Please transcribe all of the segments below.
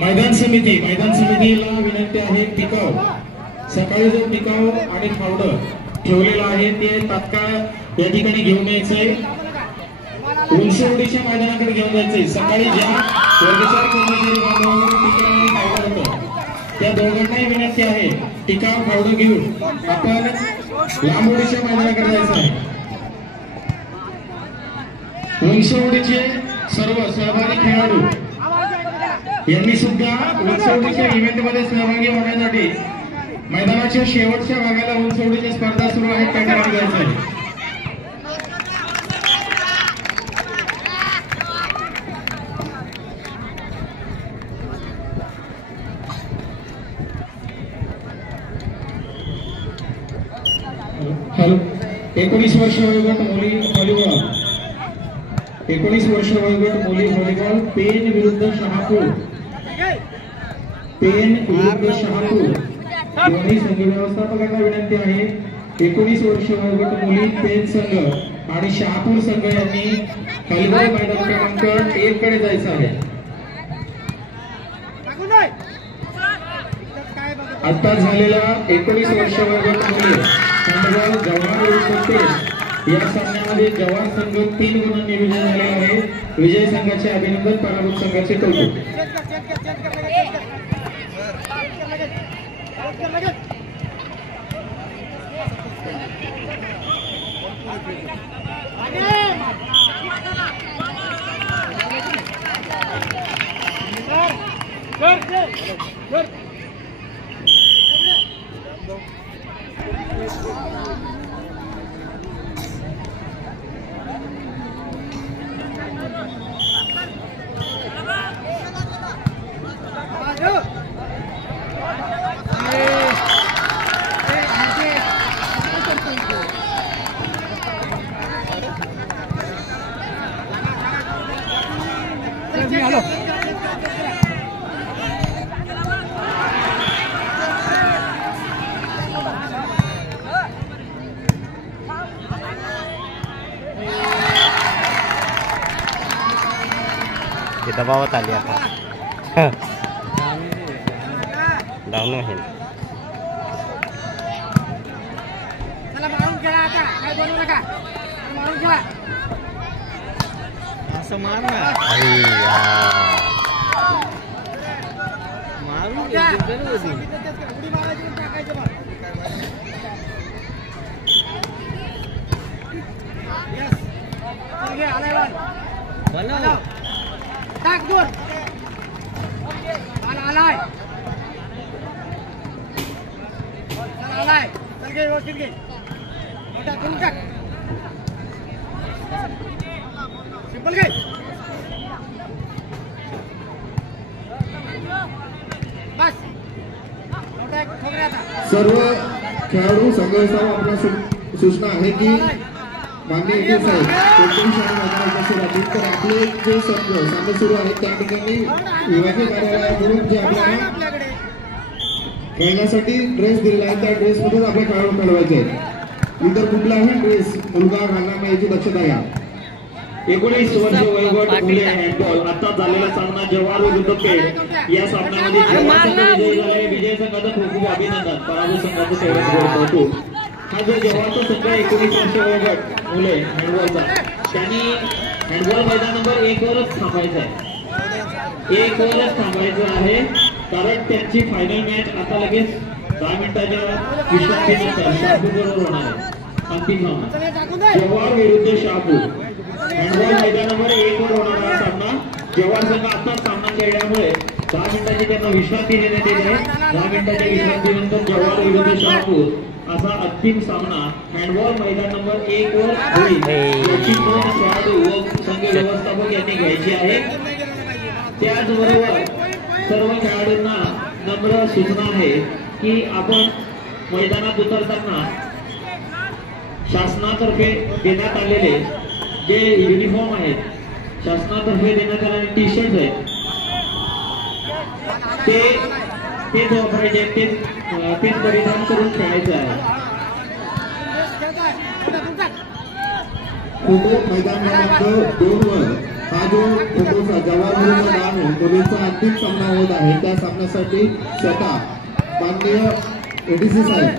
मैदान समितीला विनंती आहे टिकाव सकाळी जो टिकाव आणि फावडं ठेवलेलं आहे ते तात्काळ या ठिकाणी घेऊन यायचंय. उंचवडीच्या मैदानाकडे घेऊन जायचंय. सकाळी ज्या वर्गचार कर्मचारी बांधवांवर टिकाव आणि फावडं होतं त्या दोघांनाही विनंती आहे टिकाव फावडं घेऊन आपण लांबोडीच्या मैदानाकडे जायचं आहे. उंचवडीचे सर्व सहभागी खेळाडू यांनी सुद्धा उंचवडीच्या इव्हेंट मध्ये सहभागी होण्यासाठी मैदानाच्या शेवटच्या भागाला उंचवडीच्या स्पर्धा सुरू आहेत त्या ठिकाणी जायचं आहे. हॅलो 19 वर्ष वयोगट मुली व्हॉलीबॉल 19 वर्ष वयोगट मुली व्हॉलीबॉल पेन विरुद्ध शहापूर दोन्ही संघ व्यवस्थापकांना विनंती आहे 19 वर्ष वयोगट मुली पेन संघ आणि शहापूर संघ यांनी व्हॉलीबॉल मैदान क्रमांक 1 कडे जायचं आहे. आता झालेला 19 वर्ष वयोगट मुली जवान विरुद्ध या सामन्यामध्ये जवान संघ 3 गुणांनी विजय झाले आहे. विजय संघाचे अभिनंदन, पराभूत संघाचे कौतुक. दबावत आली आता डाऊन होईल. चला मारून खेळा आता, काय बोलू नका, मारून खेळा. असं मार ना मारून उडी मारायची टाकायचं बघ. यस चल घे आलाय बनव टाक दूर आलाय आलाय चल घे व्यवस्थित घे मोठा करून टाक सिंपल घे बस मोठा एक ठोकरे आता. सर्व खेळाडू संघाचा आपल्या सूचना आहे की मान्य साहेब कोणत्याही शाळा मैदानात उपस्थित राहतील तर आपले जे सामने सुरू आहेत त्या ठिकाणी विभागीय कार्यालयाकडून जे आपल्याला खेळण्यासाठी ड्रेस दिलेला आहे त्या ड्रेसमधून आपल्या खेळाडू खेळवायचे आहेत. इतर कुठलाही ड्रेस मुलगा घालणार नाही याची दक्षता घ्या. 19 वर्ष वयोगट मुले हँडबॉल आता झालेला सामना जवाहर विरुद्ध पेड या सामन्यामध्ये जवाहर संघ विजयी झाले. विजय संघाचं खूप खूप अभिनंदन, पराभूत संघाचं तेवढंच कौतुक. हा जो जवाहरचा संघ 19 वर्ष वयोगट मुले हँडबॉलचा त्यांनी हँडबॉल मैदान नंबर 1 वरच थांबायचं आहे. 1 वरच थांबायचं आहे कारण त्यांची फायनल मॅच आता लगेच 10 मिनिटाच्या विश्रांतीनंतर शहापूरबरोबर होणार आहे. अंतिम सामना जवाहर विरुद्ध शहापूर हँडबॉल मैदान नंबर 1 वर होणारा हा सामना. जवाहर संघ आताच सामना खेळल्यामुळे 10 मिनिटाची त्यांना विश्रांती देण्यात येत आहे. 10 मिनिटाच्या विश्रांतीनंतर जवाहर विरुद्ध शहापूर असा अंतिम सामना हँडबॉल मैदान नंबर 1 वर होईल. याची नोंद खेळाडू व संघ व्यवस्थापक यांनी घ्यायची आहे. त्याचबरोबर सर्व खेळाडूंना नम्र सूचना आहे की आपण मैदानात उतरताना शासनातर्फे देण्यात आलेले जे युनिफॉर्म आहेत, शासनातर्फे देण्यात आलेले टी शर्ट आहेत तेच वापरायचे, तेच परिधान करून खेळायचं आहे. खो खो मैदान क्रमांक 2 वर हा जो खो-खोचा जवाहर विरुद्ध डहाणू मुलींचा अंतिम सामना होत आहे, त्या सामन्यासाठी स्वतः माननीय एडीसी साहेब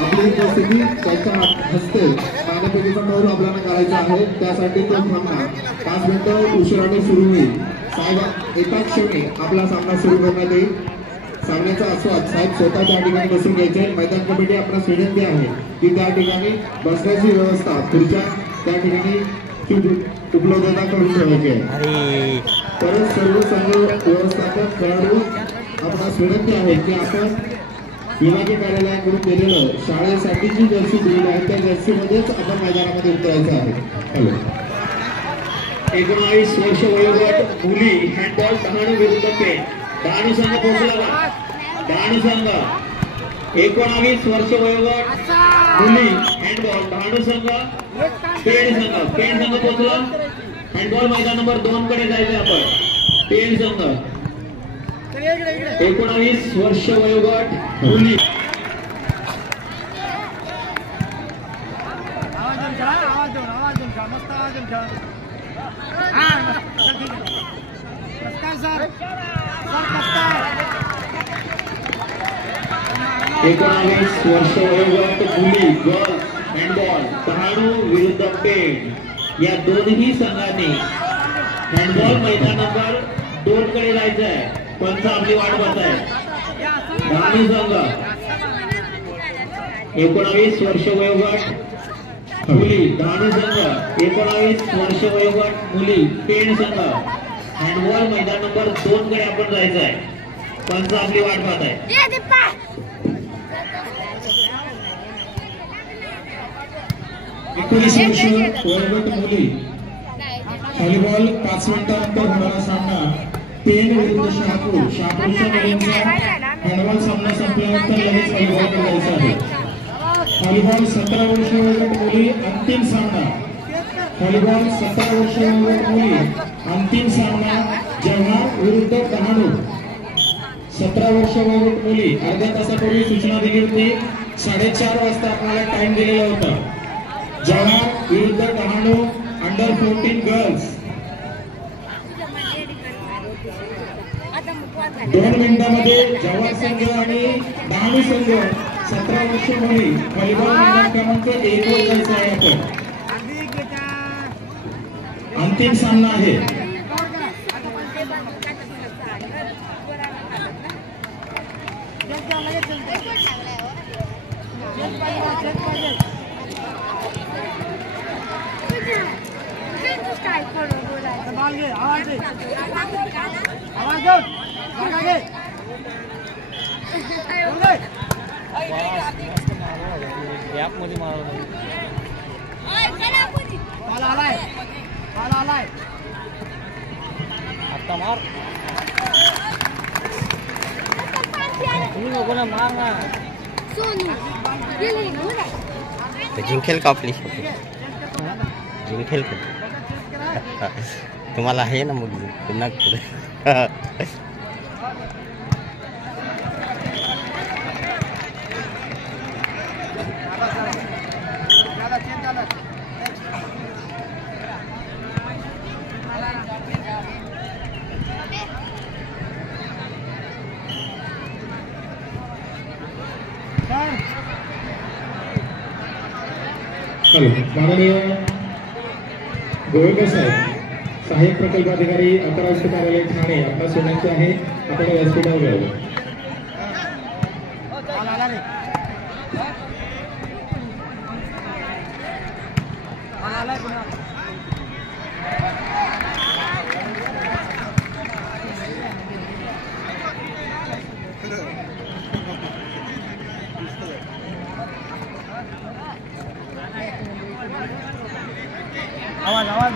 आपली उपस्थिती त्यांच्या हस्ते नाणेफेकीचा कौल आपल्याला करायचा आहे. त्यासाठी तो सामना 5 मिनिटं उशिराने सुरू होईल. साहेब एकाच क्षणी आपला सामना सुरू करण्यात येईल. सामन्याचा आस्वाद साहेब स्वतः त्या ठिकाणी बसून घ्यायचे. मैदान कमिटी आपल्याला विनंती आहे की त्या ठिकाणी बसण्याची व्यवस्था खुर्च्या त्या ठिकाणी उपलब्धता करून ठेवायची आहे. परत सर्व संघ व्यवस्थापक खेळाडू आपणास विनंती आहे की आपण विभागीय कार्यालयाकडून दिलेलं शाळेसाठीची जर्सी दिलेली आहे, त्या जर्सीमध्येच आपण मैदानामध्ये उतरायचं आहे. हॅलो. 19 वर्ष वयोगट मुली हँडबॉल डहाणू विरुद्ध पेण. डहाणू संघ पोहोचला. डहाणू संघ 19 वर्ष वयोगट मुली हँडबॉल डहाणू संघ पेण संघ. पेण संघ पोहोचला. हँडबॉल मैदान नंबर 2 कडे जायचं आपण. पेण संघ 19 वर्ष वयोगट मुली. आवाज देऊन मस्त आवाज देऊन खेळा. सर 19 वर्ष वयोगट मुली गर्ल्स हँडबॉल डहाणू विरुद्ध पेण या दोन्ही संघांनी हँडबॉल मैदान नंबर 2 कडे जायचं आहे. पंच आपली वाट बघत आहे. डहाणू संघ 19 वर्ष वयोगट मुली डहाणू संघ 19 वर्ष वयोगट मुली पेण संघ हँडबॉल मैदान नंबर 2 कडे आपण जायचं आहे. पंच आपली वाट पाहत आहे. 19 वर्ष वयोगट मुली व्हॉलीबॉल 5 मिनिटांनंतर होणारा सामना पेण विरुद्ध शहापूर. शहापूरच्या मुलींचा हँडबॉल सामना संपल्यानंतर लगेच व्हॉलीबॉलकडे जायचं आहे. व्हॉलीबॉल 17 वर्ष वयोगट मुली अंतिम सामना. व्हॉलीबॉल 17 वर्ष वयोगट मुली अंतिम सामना जव्हार विरुद्ध डहाणू. 17 वर्ष वयोगट मुली. अर्ध्या तासापूर्वी सूचना दिली होती. 4:30 वाजता आपल्याला टाइम दिलेला होता. जव्हार विरुद्ध डहाणू अंडर 14 गर्ल्स. 2 मिनिटांमध्ये जव्हार संघ आणि डहाणू संघ 17 वर्ष मुली व्हॉलीबॉल मैदान क्रमांक 1 वर जायचं आहे. आपण अंतिम सामना आहे. आता मार तुम्ही नको ना मार ना. जिंकेल का आपली जिंकेल का तुम्हाला आहे ना मग पुन्हा माननीय गोवेकर साहेब सहाय्यक प्रकल्प अधिकारी आंतरराष्ट्रीय कार्यालय ठाणे आपला सोडायचे आहे. आपण व्यासपीठावर यावं.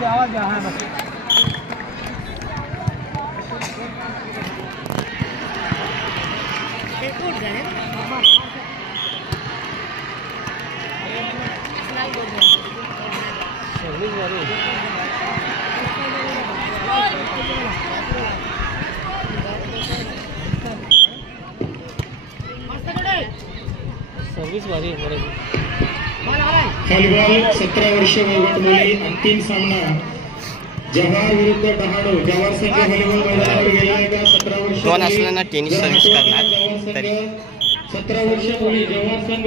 आवाज द्या हाँ बस. सर्विस भारी आहे. व्हॉलीबॉल 17 वर्ष वयोगट मुली अंतिम सामना जवाहर विरुद्ध डहाणू. जवाहर संघ व्हॉलीबॉल मैदानावर गेला आहे का? 17 वर्ष दोन असल्यानं टेनिस सर्व्हिस करणार तरी 17 वर्ष मुली जवाहर संघ